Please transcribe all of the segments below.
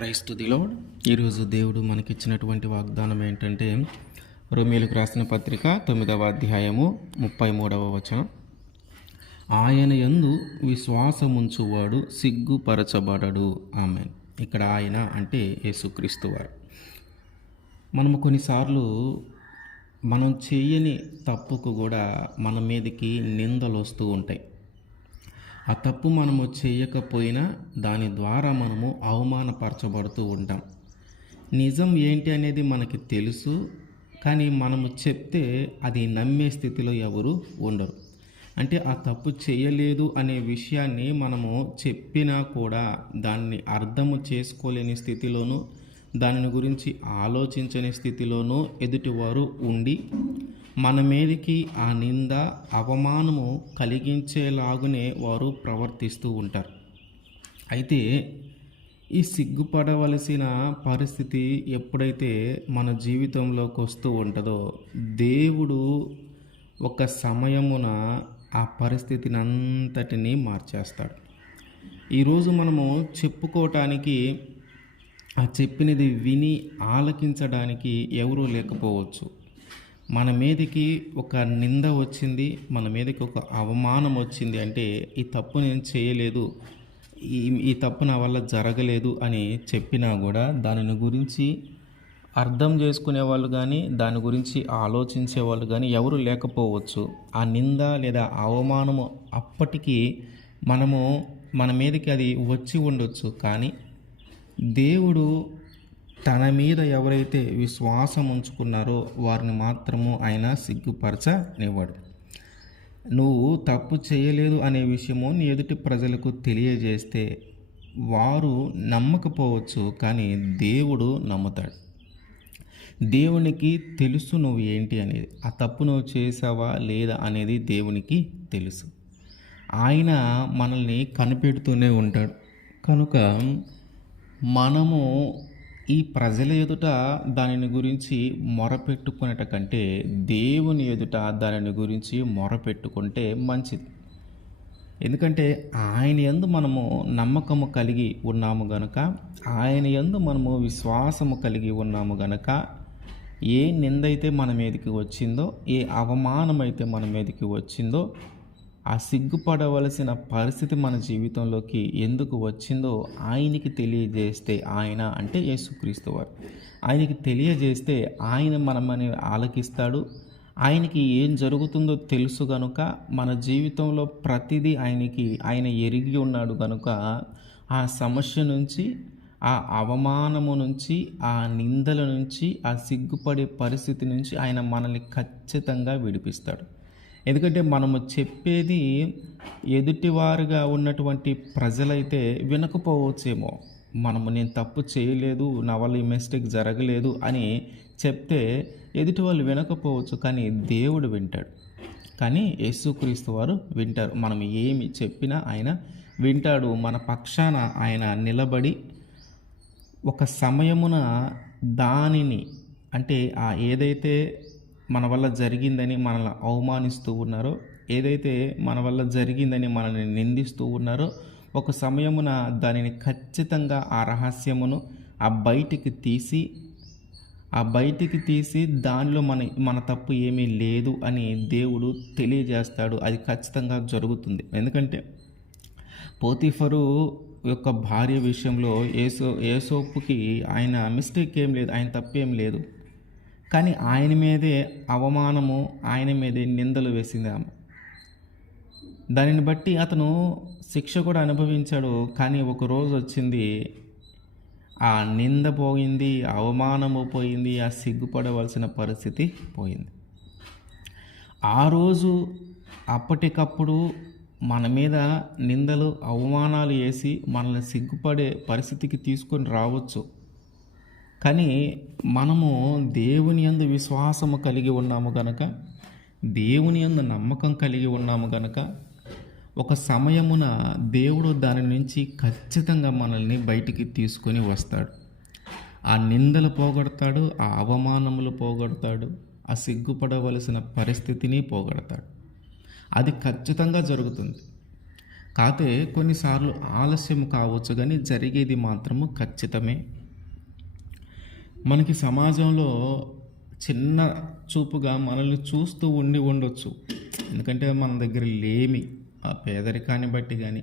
క్రైస్తుదిలో ఈరోజు దేవుడు మనకిచ్చినటువంటి వాగ్దానం ఏంటంటే రోమిలకు రాసిన పత్రిక తొమ్మిదవ అధ్యాయము ముప్పై మూడవ వచనం. ఆయన యందు విశ్వాసముంచువాడు సిగ్గుపరచబడడు. ఆమె ఇక్కడ ఆయన అంటే యేసుక్రీస్తు వారు. మనము కొన్నిసార్లు మనం చేయని తప్పుకు కూడా మన మీదకి నిందలు వస్తూ ఉంటాయి. ఆ తప్పు మనము చేయకపోయినా దాని ద్వారా మనము అవమానపరచబడుతూ ఉంటాం. నిజం ఏంటి అనేది మనకి తెలుసు కానీ మనము చెప్తే అది నమ్మే స్థితిలో ఎవరు ఉండరు. అంటే ఆ తప్పు చేయలేదు అనే విషయాన్ని మనము చెప్పినా కూడా దాన్ని అర్థము చేసుకోలేని స్థితిలోనూ దానిని గురించి ఆలోచించని స్థితిలోనూ ఎదుటివారు ఉండి మన మీదకి ఆ నింద అవమానము కలిగించేలాగునే వారు ప్రవర్తిస్తూ ఉంటారు. అయితే ఈ సిగ్గుపడవలసిన పరిస్థితి ఎప్పుడైతే మన జీవితంలోకి వస్తూ ఉంటుందో దేవుడు ఒక సమయమున ఆ పరిస్థితిని అంతటినీ మార్చేస్తాడు. ఈరోజు మనము చెప్పుకోవటానికి ఆ చెప్పినది విని ఆలకించడానికి ఎవరూ లేకపోవచ్చు. మన మీదకి ఒక నింద వచ్చింది మన మీదకి ఒక అవమానం వచ్చింది అంటే ఈ తప్పు నేను చేయలేదు ఈ ఈ తప్పు నా వల్ల జరగలేదు అని చెప్పినా కూడా దానిని గురించి అర్థం చేసుకునే వాళ్ళు కానీ దాని గురించి ఆలోచించే వాళ్ళు కానీ ఎవరు లేకపోవచ్చు. ఆ నింద లేదా అవమానము అప్పటికి మనము మన మీదకి అది వచ్చి ఉండొచ్చు. కానీ దేవుడు తన మీద ఎవరైతే విశ్వాసం ఉంచుకున్నారో వారిని మాత్రము ఆయన సిగ్గుపరచనివ్వడు. నువ్వు తప్పు చేయలేదు అనే విషయము నీ ఎదుటి ప్రజలకు తెలియజేస్తే వారు నమ్మకపోవచ్చు కానీ దేవుడు నమ్ముతాడు. దేవునికి తెలుసు నువ్వు ఏంటి అనేది. ఆ తప్పు నువ్వు చేసావా లేదా అనేది దేవునికి తెలుసు. ఆయన మనల్ని కనిపెడుతూనే ఉంటాడు. కనుక మనము ఈ ప్రజల ఎదుట దానిని గురించి మొరపెట్టుకునేట కంటే దేవుని ఎదుట దానిని గురించి మొరపెట్టుకుంటే మంచిది. ఎందుకంటే ఆయన యందు మనము నమ్మకము కలిగి ఉన్నాము గనుక ఆయన యందు మనము విశ్వాసము కలిగి ఉన్నాము గనుక ఏ నిందైతే మన మీదకి వచ్చిందో ఏ అవమానం అయితే మన మీదకి వచ్చిందో ఆ సిగ్గుపడవలసిన పరిస్థితి మన జీవితంలోకి ఎందుకు వచ్చిందో ఆయనకి తెలియజేస్తే ఆయన అంటే యేసుక్రీస్తు వారు. ఆయనకి తెలియజేస్తే ఆయన మనమని ఆలకిస్తాడు. ఆయనకి ఏం జరుగుతుందో తెలుసు కనుక మన జీవితంలో ప్రతిదీ ఆయనకి ఆయన ఎరిగి ఉన్నాడు కనుక ఆ సమస్య నుంచి ఆ అవమానము నుంచి ఆ నిందల నుంచి ఆ సిగ్గుపడే పరిస్థితి నుంచి ఆయన మనల్ని ఖచ్చితంగా విడిపిస్తాడు. ఎందుకంటే మనము చెప్పేది ఎదుటివారుగా ఉన్నటువంటి ప్రజలైతే వినకపోవచ్చేమో. మనము నేను తప్పు చేయలేదు నా వల్ల ఈ మిస్టేక్ జరగలేదు అని చెప్తే ఎదుటి వాళ్ళు వినకపోవచ్చు కానీ దేవుడు వింటాడు. కానీ యేసుక్రీస్తు వారు వింటారు. మనం ఏమి చెప్పినా ఆయన వింటాడు. మన పక్షాన ఆయన నిలబడి ఒక సమయమున దానిని అంటే ఆ ఏదైతే మన వల్ల జరిగిందని మనల్ని అవమానిస్తూ ఉన్నారో ఏదైతే మన వల్ల జరిగిందని మనల్ని నిందిస్తూ ఉన్నారో ఒక సమయమున దానిని ఖచ్చితంగా ఆ రహస్యమును ఆ బయటికి తీసి ఆ బయటికి తీసి దానిలో మన మన తప్పు ఏమీ లేదు అని దేవుడు తెలియజేస్తాడు. అది ఖచ్చితంగా జరుగుతుంది. ఎందుకంటే పోతిఫరు యొక్క భార్య విషయంలో ఏసో ఏసోపుకి ఆయన మిస్టేక్ ఏం లేదు ఆయన తప్పేం లేదు. కానీ ఆయన మీదే అవమానము ఆయన మీదే నిందలు వేసింది ఆమె. దానిని బట్టి అతను శిక్ష కూడా అనుభవించాడు కానీ ఒక రోజు వచ్చింది ఆ నింద పోయింది అవమానము పోయింది ఆ సిగ్గుపడవలసిన పరిస్థితి పోయింది. ఆ రోజు అప్పటికప్పుడు మన మీద నిందలు అవమానాలు వేసి మనల్ని సిగ్గుపడే పరిస్థితికి తీసుకొని రావచ్చు. కానీ మనము దేవుని యందు విశ్వాసము కలిగి ఉన్నాము గనక దేవుని యందు నమ్మకం కలిగి ఉన్నాము గనక ఒక సమయమున దేవుడు దాని నుంచి ఖచ్చితంగా మనల్ని బయటికి తీసుకొని వస్తాడు. ఆ నిందలు పోగొడతాడు ఆ అవమానములు పోగొడతాడు ఆ సిగ్గుపడవలసిన పరిస్థితిని పోగొడతాడు. అది ఖచ్చితంగా జరుగుతుంది. కాతే కొన్నిసార్లు ఆలస్యం కావచ్చు కానీ జరిగేది మాత్రము ఖచ్చితమే. మనకి సమాజంలో చిన్న చూపుగా మనల్ని చూస్తూ ఉండి ఉండొచ్చు. ఎందుకంటే మన దగ్గర లేమి ఆ పేదరికాన్ని బట్టి కానీ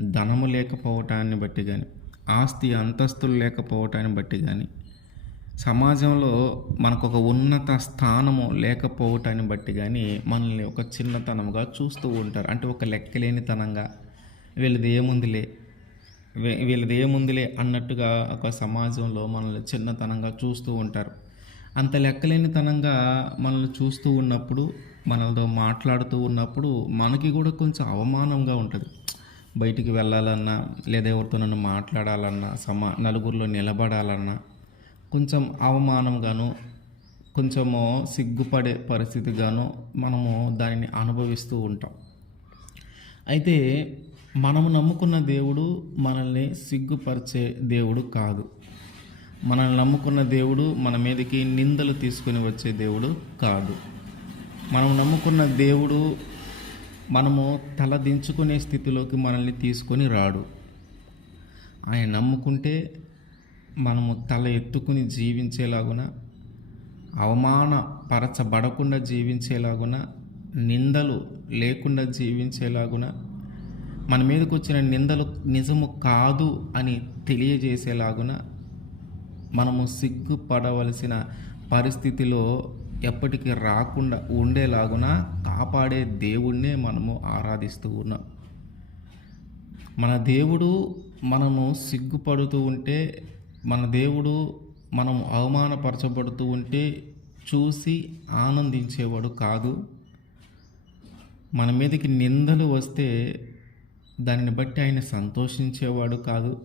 ధనము లేకపోవటాన్ని బట్టి కానీ ఆస్తి అంతస్తులు లేకపోవటాన్ని బట్టి కానీ సమాజంలో మనకు ఒక ఉన్నత స్థానము లేకపోవటాన్ని బట్టి కానీ మనల్ని ఒక చిన్నతనంగా చూస్తూ ఉంటారు. అంటే ఒక లెక్కలేనితనంగా. వీళ్ళది ఏముందిలే? వీళ్ళది ఏముందిలే అన్నట్టుగా ఒక సమాజంలో మనల్ని చిన్నతనంగా చూస్తూ ఉంటారు. అంత లెక్కలేనితనంగా మనల్ని చూస్తూ ఉన్నప్పుడు మనలతో మాట్లాడుతూ ఉన్నప్పుడు మనకి కూడా కొంచెం అవమానంగా ఉంటుంది. బయటికి వెళ్ళాలన్నా లేదా ఎవరితో నన్ను మాట్లాడాలన్నా సమా నలుగురిలో నిలబడాలన్నా కొంచెం అవమానంగాను కొంచెము సిగ్గుపడే పరిస్థితిగాను మనము దానిని అనుభవిస్తూ ఉంటాం. అయితే మనము నమ్ముకున్న దేవుడు మనల్ని సిగ్గుపరిచే దేవుడు కాదు. మనల్ని నమ్ముకున్న దేవుడు మన మీదకి నిందలు తీసుకొని వచ్చే దేవుడు కాదు. మనం నమ్ముకున్న దేవుడు మనము తల దించుకునే స్థితిలోకి మనల్ని తీసుకొని రాడు. ఆయన నమ్ముకుంటే మనము తల ఎత్తుకుని జీవించేలాగున అవమానపరచబడకుండా జీవించేలాగున నిందలు లేకుండా జీవించేలాగున మన మీదకి వచ్చిన నిందలు నిజము కాదు అని తెలియజేసేలాగున మనము సిగ్గుపడవలసిన పరిస్థితిలో ఎప్పటికీ రాకుండా ఉండేలాగున కాపాడే దేవుణ్ణే మనము ఆరాధిస్తూ ఉన్నాం. మన దేవుడు మనము సిగ్గుపడుతూ ఉంటే మన దేవుడు మనం అవమానపరచబడుతూ ఉంటే చూసి ఆనందించేవాడు కాదు. మన మీదకి నిందలు వస్తే దానిని బట్టి ఆయన సంతోషించేవాడు కాదు.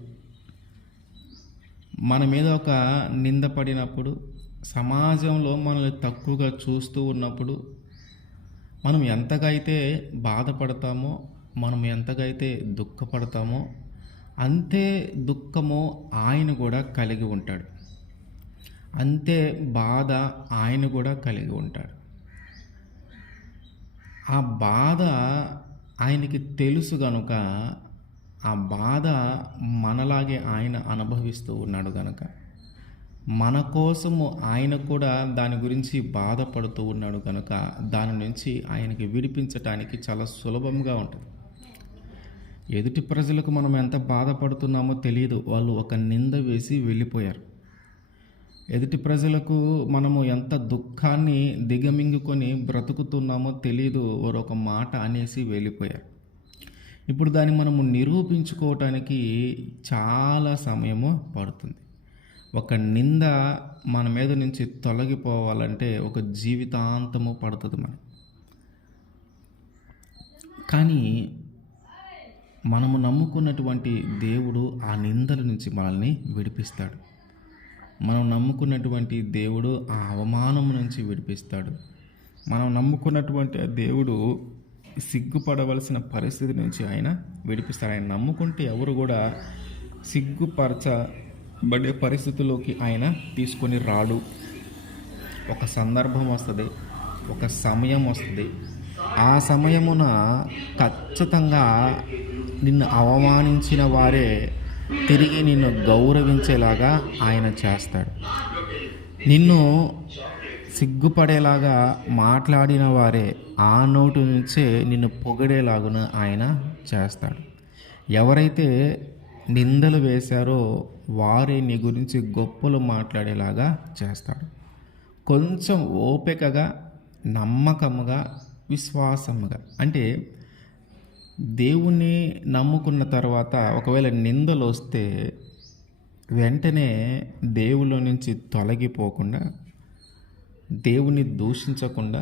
మన మీద ఒక నింద పడినప్పుడు సమాజంలో మనల్ని తక్కువగా చూస్తూ ఉన్నప్పుడు మనం ఎంతగా అయితే బాధపడతామో మనం ఎంతకైతే దుఃఖపడతామో అంతే దుఃఖము ఆయన కూడా కలిగి ఉంటాడు. అంతే బాధ ఆయన కూడా కలిగి ఉంటాడు. ఆ బాధ ఆయనకి తెలుసు గనుక ఆ బాధ మనలాగే ఆయన అనుభవిస్తూ ఉన్నాడు గనుక. మన కోసము ఆయన కూడా దాని గురించి బాధపడుతూ ఉన్నాడు కనుక దాని నుంచి ఆయనకి విడిపించటానికి చాలా సులభంగా ఉంటుంది. ఎదుటి ప్రజలకు మనం ఎంత బాధపడుతున్నామో తెలియదు. వాళ్ళు ఒక నింద వేసి వెళ్ళిపోయారు. ఎదుటి ప్రజలకు మనము ఎంత దుఃఖాన్ని దిగమింగుకొని బ్రతుకుతున్నామో తెలియదు వారు ఒక మాట అనేసి వెళ్ళిపోయారు. ఇప్పుడు దాన్ని మనము నిరూపించుకోవటానికి చాలా సమయము పడుతుంది. ఒక నింద మన మీద నుంచి తొలగిపోవాలంటే ఒక జీవితాంతము పడుతుంది మనం కానీ మనము నమ్ముకున్నటువంటి దేవుడు ఆ నిందల నుంచి మనల్ని విడిపిస్తాడు. మనం నమ్ముకున్నటువంటి దేవుడు ఆ అవమానం నుంచి విడిపిస్తాడు. మనం నమ్ముకున్నటువంటి ఆ దేవుడు సిగ్గుపడవలసిన పరిస్థితి నుంచి ఆయన విడిపిస్తాడు. ఆయన నమ్ముకుంటే ఎవరు కూడా సిగ్గుపరచబడే పరిస్థితిలోకి ఆయన తీసుకొని రాడు. ఒక సందర్భం వస్తుంది ఒక సమయం వస్తుంది. ఆ సమయమున ఖచ్చితంగా నిన్ను అవమానించిన వారే తిరిగి నిన్ను గౌరవించేలాగా ఆయన చేస్తాడు. నిన్ను సిగ్గుపడేలాగా మాట్లాడిన వారే ఆ నోటు నుంచే నిన్ను పొగిడేలాగున ఆయన చేస్తాడు. ఎవరైతే నిందలు వేశారో వారే నీ గురించి గొప్పలు మాట్లాడేలాగా చేస్తాడు. కొంచెం ఓపికగా నమ్మకముగా విశ్వాసముగా అంటే దేవుణ్ణి నమ్ముకున్న తర్వాత ఒకవేళ నిందలు వస్తే వెంటనే దేవుళ్ళ నుంచి తొలగిపోకుండా దేవుని దూషించకుండా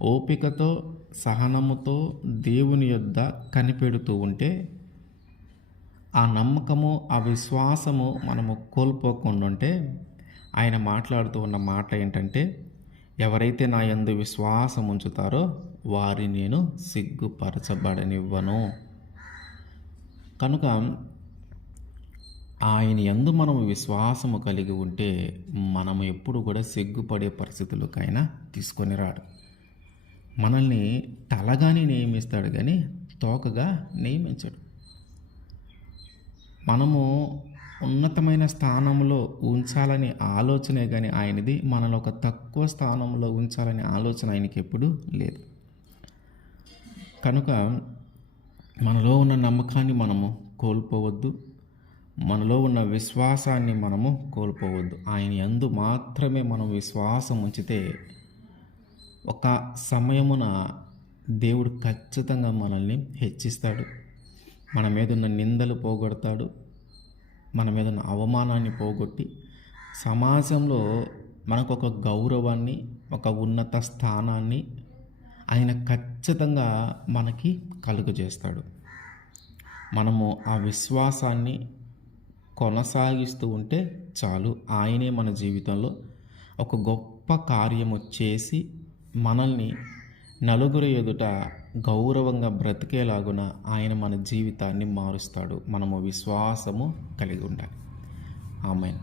ఓపికతో సహనముతో దేవుని యొద్ద కనిపెడుతూ ఉంటే ఆ నమ్మకము ఆ విశ్వాసము మనము కోల్పోకుండా ఉంటే ఆయన మాట్లాడుతూ ఉన్న మాట ఏంటంటే ఎవరైతే నా యందు విశ్వాసం ఉంచుతారో వారి నేను సిగ్గుపరచబడనివ్వను. కనుక ఆయన ఎందు మనము విశ్వాసము కలిగి ఉంటే మనము ఎప్పుడు కూడా సిగ్గుపడే పరిస్థితులకైనా తీసుకొని రాడు. మనల్ని తలగానే నియమిస్తాడు కానీ తోకగా నియమించడు. మనము ఉన్నతమైన స్థానంలో ఉంచాలని ఆలోచనే కానీ ఆయనది మనలో ఒక తక్కువ స్థానంలో ఉంచాలనే ఆలోచన ఆయనకి ఎప్పుడూ లేదు. కనుక మనలో ఉన్న నమ్మకాన్ని మనము కోల్పోవద్దు. మనలో ఉన్న విశ్వాసాన్ని మనము కోల్పోవద్దు. ఆయన ఎందు మాత్రమే మనం విశ్వాసం ఉంచితే ఒక సమయమున దేవుడు ఖచ్చితంగా మనల్ని హెచ్చిస్తాడు. మన మీద ఉన్న నిందలు పోగొడతాడు. మన మీద ఉన్న అవమానాన్ని పోగొట్టి సమాజంలో మనకు ఒక గౌరవాన్ని ఒక ఉన్నత స్థానాన్ని ఆయన ఖచ్చితంగా మనకి కలుగజేస్తాడు. మనము ఆ విశ్వాసాన్ని కొనసాగిస్తూ ఉంటే చాలు. ఆయనే మన జీవితంలో ఒక గొప్ప కార్యము చేసి మనల్ని నలుగురి ఎదుట గౌరవంగా బ్రతికేలాగున ఆయన మన జీవితాన్ని మారుస్తాడు. మనము విశ్వాసము కలిగి ఉండాలి. ఆమెన్.